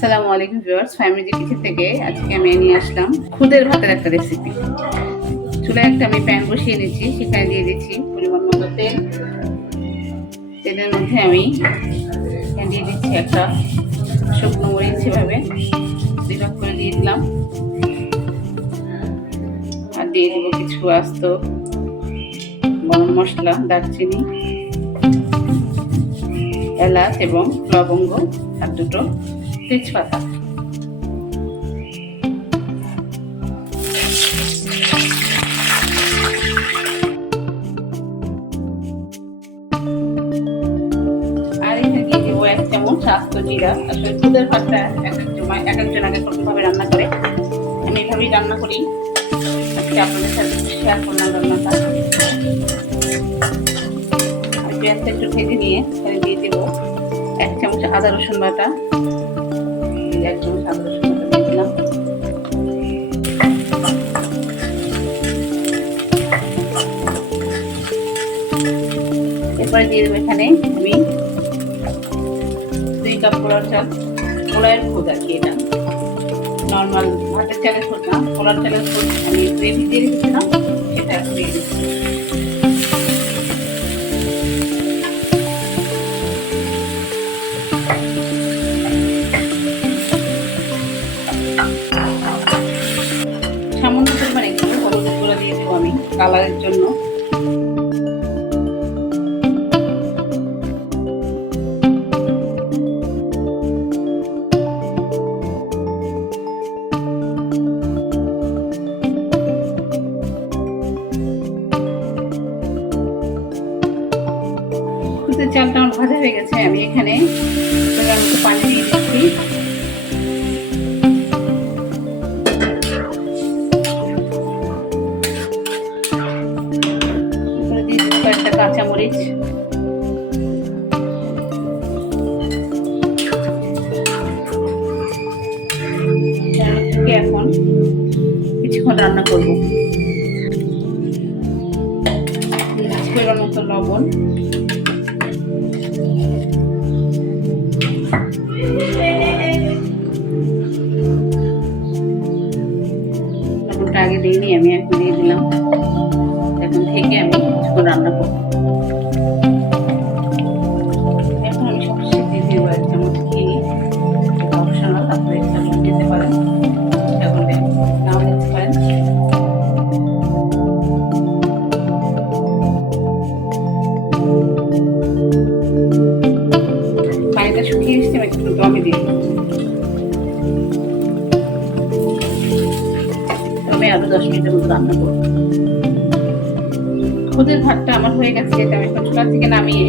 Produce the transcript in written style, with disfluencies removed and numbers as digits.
আসসালামু আলাইকুম viewers, family kitchen থেকে আজকে আমি নিয়ে আসলাম খুদের ভাতের একটা রেসিপি। চুলায় একটা আমি প্যান বসিয়ে নিচ্ছি, সেখানে দিয়ে দিচ্ছি পরিমাণ মতো তেল। তেলের মধ্যে আমি দিয়ে দিচ্ছি একটা শুকনো মরিচ, এভাবে দুই ভাগ করে দিয়ে দিলাম। আর দিয়ে দেবো কিছু আস্ত গরম মশলা, দারচিনি, এলাচ এবং লবঙ্গ আর দুটো তেজপাতা। আর এখানে দিয়ে দেবো 1 চামচ আস্ত জিরা। আসলে খুদের ভাতটা এক একজন এক এক ভাবে রান্না করে, আমি এভাবেই রান্না করি। আজকে আপনাদের সাথে শেয়ার করলাম রান্নাটা। আমি পেঁয়াজটা একটু ভেজে নিয়ে এখানে দিয়ে দেবো 1 চামচ আদা রসুন বাটা। 1 চামচ আদা রসুন বাটা দিয়ে দিলাম। এরপরে দিয়ে দেবো এখানে আমি 2 কাপ পোলার চাল, পোলাওয়ের খুদ আর কি, এটা নর্মাল ভাতের চালের খুদ না, পোলার চালের খুদ আমি গ্রেভি দিয়ে রেখেছিলাম, সেটা এখন দিয়ে দিচ্ছি। সামান্য পরিমাণে একটু হলুদের গুঁড়া দিয়ে দেবো আমি কালারের জন্য। চালটা আমার ভাজা হয়ে গেছে, আমি এখানে পানি দিয়ে দিচ্ছি। কয়েকটা কাঁচামরিচ, এখন কিছুক্ষণ রান্না করবো। পরিমাণ মতো লবণ, লবণটা আগে দিইনি, আমি এখন দিয়ে দিলাম। এখন থেকে আমি কিছুক্ষণ রান্না করব। এখন আমি সবশেষে দিয়ে দিব 1 চামচ ঘি। এটা অপশনাল, আপনারা ইচ্ছা করে দিতে পারেন, ইচ্ছা করলে নাও দিতে পারেন। পানিটা শুকিয়ে এসছে, আমি একটু দমে দিয়ে দিচ্ছি। আমি আরো 10 মিনিটের মতো রান্না করব। খুদের ভাতটা আমার হয়ে গেছে, এটা আমি এখন চুলা থেকে নামিয়ে